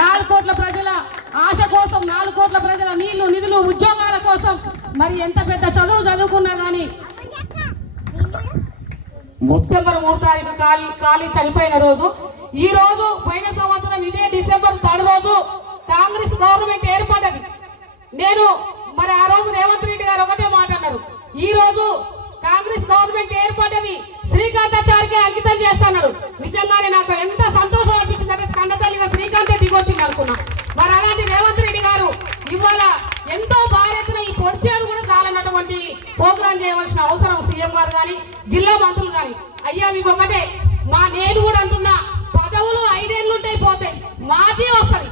4 కోట్ల ప్రజల ఆశ కోసం, 4 కోట్ల ప్రజల నీళ్లు, నిధులు, ఉద్యోగాల కోసం మరి ఎంత పెద్ద చదువు చదువుకున్నా కానీ డిసెంబర్ 3 తారీఖు కాళీ చనిపోయిన రోజు. ఈ రోజు పోయిన సంవత్సరం ఇదే డిసెంబర్ 3 రోజు కాంగ్రెస్ గవర్నమెంట్ ఏర్పడ్డది. నేను మరి ఆ రోజు రేవంత్ రెడ్డి గారు ఒకటే మాట అన్నారు, ఈ రోజు కాంగ్రెస్ గవర్నమెంట్ ఏర్పడ్డది శ్రీకాంతాచారికి అంకితం చేస్తాడు. నిజంగానే నాకు ఎంత సంతోషం అనిపించిందంటే కండతల్లిగా శ్రీకాంతే దిగొచ్చింది అనుకున్నా. మరి అలాంటి రేవంత్ రెడ్డి గారు ఇవాళ ఎంతో భారతన ఈ పొడిచేరు కూడా చాలన్నటువంటి ప్రోగ్రాం చేయవలసిన అవసరం సీఎం గారు కానీ జిల్లా మంత్రులు కానీ. అయ్యా మీకు ఒకటే నేను కూడా అంటున్నా, పదవులు 5 ఏళ్ళు ఉంటాయి పోతాయి, మాజీ వస్తుంది.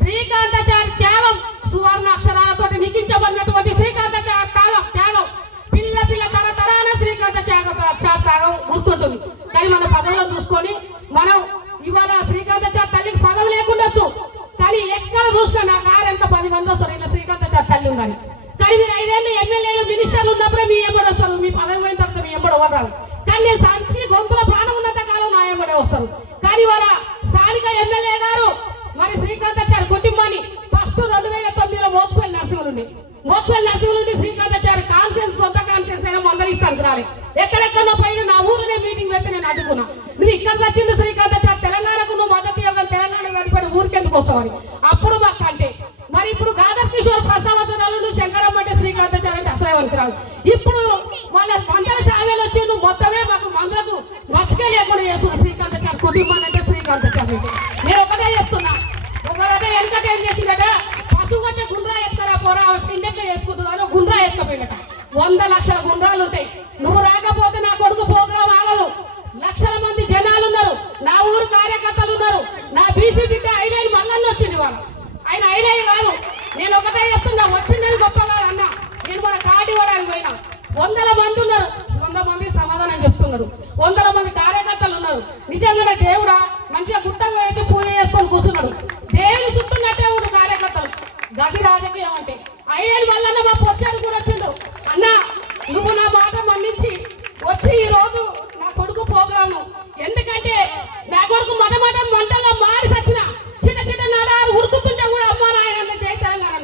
శ్రీకాంతాచారి త్యాగం సువర్ణ అక్షరాలతో లిఖించబడినటువంటి శ్రీకాంతాచారి త్యాగం పిల్ల పిల్ల తరతరాన శ్రీకాంతాచారి త్యాగం గుర్తుంటుంది. కానీ మన పదవులను చూసుకొని మనం ఇవాళ శ్రీకాంతాచారి తల్లికి పదవి లేకుండొచ్చు, కానీ ఎక్కడ చూసినా నా కారు ఎంత 10 మంది వస్తారు ఇలా శ్రీకాంతాచారి తల్లి ఉందని. కానీ మీరు 5 ఏళ్ళు ఎమ్మెల్యేలు మినిస్టర్లు ఉన్నప్పుడే మీ ఎంబడి వస్తారు, మీ పదవి పోయిన తర్వాత మీ ఎంబడి వదరాలి. కానీ నేను సంచి గొంతుల ప్రాణం ఉన్నంత కాలం నా ఎంబడే వస్తారు. కానీ వాళ్ళ స్థానిక ఎమ్మెల్యే గారు మరి శ్రీకాంతాచారి కుటుంబాన్ని ఫస్ట్ 2009లో మోత్పల్లి నర్సింహులుండి శ్రీకాంతాచారి కాన్సెన్స్ సొంత కాన్సెన్స్ అయినా మందలిస్తానికి రాలి. ఎక్కడెక్కడో పైన నా ఊరినే మీటింగ్ పెడితే నేను అడ్డుకున్నా. నువ్వు ఇక్కడ వచ్చింది శ్రీకాంతాచారి తెలంగాణకు నువ్వు మద్దతు ఇవ్వగల తెలంగాణ వెళ్ళిపోయిన ఊరికెందుకు వస్తావని అప్పుడు మాకు అంటే. మరి ఇప్పుడు గాదర్ కిషోర్ 10 సంవత్సరాలు శంకరమ్మ అంటే శ్రీకాంతాచారి అంటే అసలే వరకు రాదు. ఇప్పుడు వాళ్ళ మందల శామ్యాలు వచ్చి నువ్వు మొత్తమే మాకు మందలకు మచ్చకే లేకుండా చేస్తున్నా శ్రీకాంతాచారి కుటుంబాన్ని అంటే శ్రీకాంతాచారి. నేను ఒకటే చెప్తున్నా, ఒకటే వెనకట ఏం చేసిందట, పశువు అంటే గుండ్రా ఎక్కరా పోరా పిండెక్క చేసుకుంటుందని గుండ్రా ఎక్కపోయినట. 100 లక్షల గుండ్రాలు ఉంటాయి. నువ్వు రాకపోతే నా కొడుకు ప్రోగ్రాం ఆగదు. లక్షల మంది జనాలు ఉన్నారు, నా ఊరు కార్యకర్తలు ఉన్నారు. నా బీసీ బిడ్డ ఐలేని మల్లన్న వచ్చింది, వాళ్ళు ఆయన ఐలేని కాదు. నేను ఒకటే చెప్తున్నా, వచ్చిందని గొప్ప కాదు అన్న. నేను మన కార్డు ఇవ్వడానికి పోయినా 100 మంది ఉన్నారు, 100 మంది సమాధానం చెప్తున్నారు, 100 మంది కార్యకర్తలు ఉన్నారు. నిజంగానే దేవుడా మంచిగా గుట్టంగా వేసి పూజ చేసుకొని కూర్చున్నాడు. దేవుని చుట్టూన్నట్టే ఉన్న కార్యకర్తలు. గది రాజకీయం అంటే ఐలేని మల్లన్న మా పొచ్చాడు కూడా వచ్చిండు. అన్న నువ్వు నా మాట మన్నించి వచ్చి ఈ రోజు నా కొడుకు ప్రోగ్రాము, ఎందుకంటే నా కొడుకు మటమట మంటల్లో మాడి సచ్చిన చిన్న నాడారు ఉరుకుతుంటే కూడా అమ్మా నాయన జై తెలంగాణ.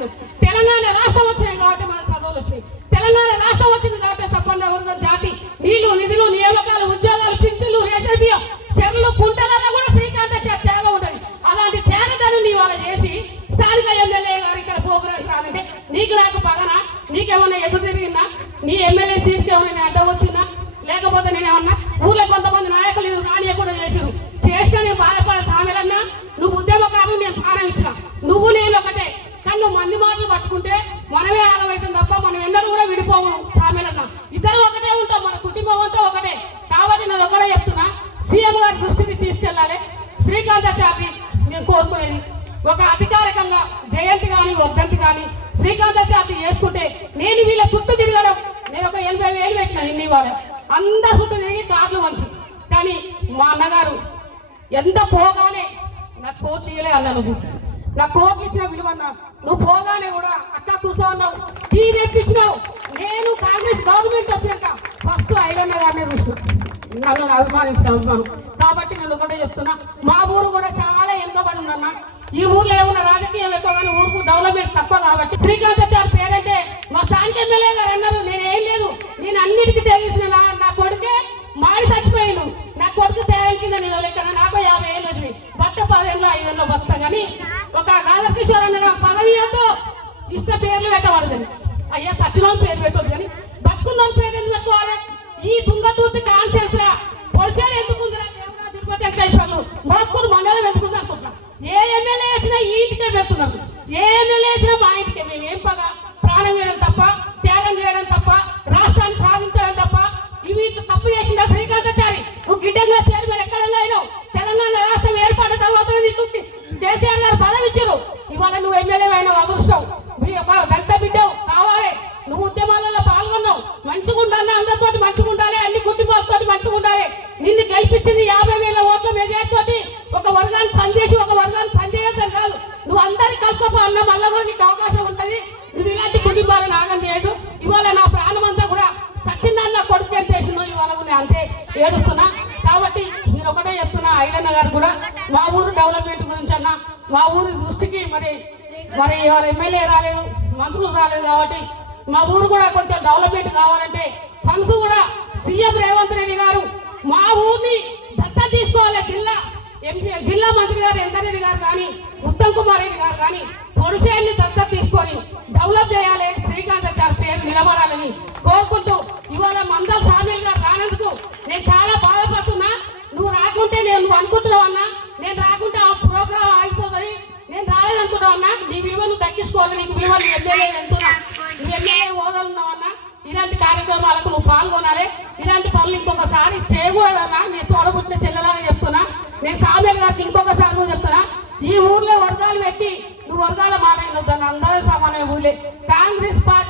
తెలంగాణ రాష్ట్రం వచ్చినాయి కాబట్టి మనకు పదవులు వచ్చినాయి. తెలంగాణ రాష్ట్రం వచ్చింది కాబట్టి సప్పండ వర్గం జాతి నీళ్లు, నిధులు, నియామకాలు, ఉద్యోగాలు, పింఛన్లు, రేషన్ బియ్యం, చెరువులు, కుంటలలో కూడా శ్రీకాంతాచారి త్యాగం ఉంటుంది. అలాంటి త్యాగదాన్ని నీ వాళ్ళు చేసి స్థానిక ఎమ్మెల్యే గారు ఇక్కడ ప్రోగ్రాం రానంటే నీకు నాకు పగనా? నీకేమన్నా ఎదురు తిరిగిందా? నీ ఎమ్మెల్యే సీట్కి ఏమైనా అడ్డం వచ్చిందా? లేకపోతే నేనేమన్నా ఊర్లో కొంతమంది నాయకులు రానియకుండా చేసారు చేస్తే నేను బాధపడే సామెలన్నా. నువ్వు ఉద్యమకారులు, నేను ప్రాణం ఇచ్చిన, నువ్వు నేను ఒకటే. కానీ నువ్వు మంది మాటలు పట్టుకుంటే మనమే ఆలమవుతాం తప్ప మనం ఎన్నడూ కూడా విడిపోము సామెలన్నా. ఇద్దరు ఒకటే ఉంటాం, మన కుటుంబం అంతా ఒకటే. కాబట్టి నేను ఒకటే చెప్తున్నా, సీఎం గారి దృష్టికి తీసుకెళ్ళాలి. శ్రీకాంతాచారి నేను కోరుకునేది ఒక అధికారికంగా జయంతి కానీ వర్ధంతి కానీ శ్రీకాంతాచారి చేసుకుంటే నేను వీళ్ళ చుట్టూ తిరగడం, నేను ఒక 80,000 పెట్టిన ఇన్ని వాళ్ళు అందరు చుట్టూ తిరిగి కార్లు మంచి. కానీ మా అన్నగారు ఎంత పోగానే నాకు కోట్లు ఇవ్వలే అన్న, నువ్వు నాకు కోట్లు ఇచ్చిన విలువన్నా, నువ్వు పోగానే కూడా అక్క కూర్చో అన్నావు, టీ తెప్పించినావు. నేను కాంగ్రెస్ గవర్నమెంట్ వచ్చినాక ఫస్ట్ ఐలన్న గారినే చూస్తున్నాను, నన్ను అభిమానించిన అభిమానం. కాబట్టి నేను ఒకటే చెప్తున్నా, మా ఊరు కూడా చాలా వెనుకబడి ఉందన్న. ఈ ఊర్లో ఏమన్నా రాజకీయం ఎక్కువ కానీ ఊరుకు డెవలప్మెంట్ తక్కువ. కాబట్టి శ్రీకాంతాచారి పేరంటే మా స్థానిక ఎమ్మెల్యే గారు అన్నారు, నేనేం లేదు, నేను అన్నిటికీ తెగిసిన నా కొడుకే మాడి చచ్చిపోయాను, నా కొడుకు తేగం కింద నేను లెక్క నాకు 50 ఏళ్ళు వచ్చినాయి, భర్త 10 ఏళ్ళు 5 ఏళ్ళు భర్త. కానీ ఒక గాదర్ కిషోర్ అన్న పదవి ఏదో ఇష్ట పేర్లు పెట్టబడదని. అయ్యా సచివం పేరు పెట్టదు కానీ బతుకున్న పేరు ఎందుకు పెట్టుకోవాలి? ఈ తుంగతూర్తి కాన్సెన్స్ లా పొడిచాడు ఎందుకుందిరా? దేవరా తిరుపతి వెంకటేశ్వర్లు మోత్కూరు మండలం ఎందుకుంది అనుకుంటున్నా. ఏ ఎమ్మెల్యే వచ్చినా ఈ ఇంటికే పెడుతున్నారు, ఏ ఎమ్మెల్యే వచ్చినా మా ఇంటికే. మేము ఏం పగా ప్రాణం చేయడం తప్ప, త్యాగం చేయడం తప్ప, రాష్ట్రాన్ని సాధించడం తప్ప. ఇవి తప్పు చేసిందా శ్రీకాంతాచారి? నువ్వు గిడ్డంగా చైర్మన్ ఎక్కడంగా అయినావు. తెలంగాణ రాష్ట్రం ఏర్పడిన తర్వాత నీకు కేసీఆర్ గారు పదవి ఇచ్చారు. ఇవాళ నువ్వు ఎమ్మెల్యే అయిన అదృష్టం, మీ ఒక దళిత బిడ్డవు కావాలి. నువ్వు ఉద్యమాలలో పాల్గొన్నావు, మంచిగా ఉండాలి, అందరితో మంచిగా ఉండాలి, అన్ని కుటుంబాలతో మంచిగా ఉండాలి. నిన్ను గెలిపించింది 50,000 ఓట్ల మెజార్టీతోటి. ఒక వర్గాన్ని పనిచేసి ఒక వర్గాన్ని పనిచేయొద్దని కాదు, నువ్వు అందరికి కలుపుకో అన్న మళ్ళీ కూడా నీకు అవకాశం ఉంటుంది. నువ్వు ఇలాంటి కుటుంబాలను ఆగం చేయదు. ఇవాళ నా ప్రాణం అంతా కూడా సత్యనారాయణ కొడుకు ఎంత చేసినో ఇవాళ అంతే ఏడుస్తున్నా. కాబట్టి నేను ఒకటే చెప్తున్నా ఐలన్న గారు కూడా మా ఊరు డెవలప్మెంట్ గురించి అన్న మా ఊరి దృష్టికి మరి వాళ్ళ ఎమ్మెల్యే రాలేదు, మంత్రులు రాలేదు కాబట్టి మా ఊరు కూడా కొంచెం డెవలప్మెంట్ కావాలంటే ఫండ్స్ కూడా సీఎం రేవంత్ రెడ్డి గారు మా ఊరిని దత్తా తీసుకోవాలి. జిల్లా మంత్రి గారు వెంకరెడ్డి గారు కానీ ఉత్తమ్ కుమార్ రెడ్డి గారు కానీ పొడిచేయండి దత్తా తీసుకొని డెవలప్ చేయాలి, శ్రీకాంతాచారి పేరు నిలబడాలని కోరుకుంటూ ఇవాళ మందల్ సామీల్ గారు రానందుకు నేను చాలా బాధపడుతున్నా. నువ్వు రాకుంటే నువ్వు అనుకుంటున్నావు అన్నా, నేను రాకుంటే ఆ ప్రోగ్రామ్ ఆగిపోతుంది, నేను రాలేదనుకుంటావు అన్నా. నీ విలువ నువ్వు దక్కించుకోవాలి, నీకు విలువ నీ ఎమ్మెల్యే వెళ్తున్నా, నువ్వు ఎమ్మెల్యే హోదాలున్నావన్నా. ఇలాంటి కార్యక్రమాలకు నువ్వు పాల్గొనాలి, ఇలాంటి పనులు ఇంకొకసారి చేయకూడదన్నా. నేను తోడబుట్టిన చెల్లెలాగా చెప్తున్నా, నేను సామీల్ గారికి ఇంకొకసారి నువ్వు చెప్తున్నా. ఈ ఊర్లో వర్గాలు పెట్టి నువ్వు వర్గాల మాట వినొద్దు, అందరూ సమానమే. ఊళ్ళే కాంగ్రెస్ పార్టీ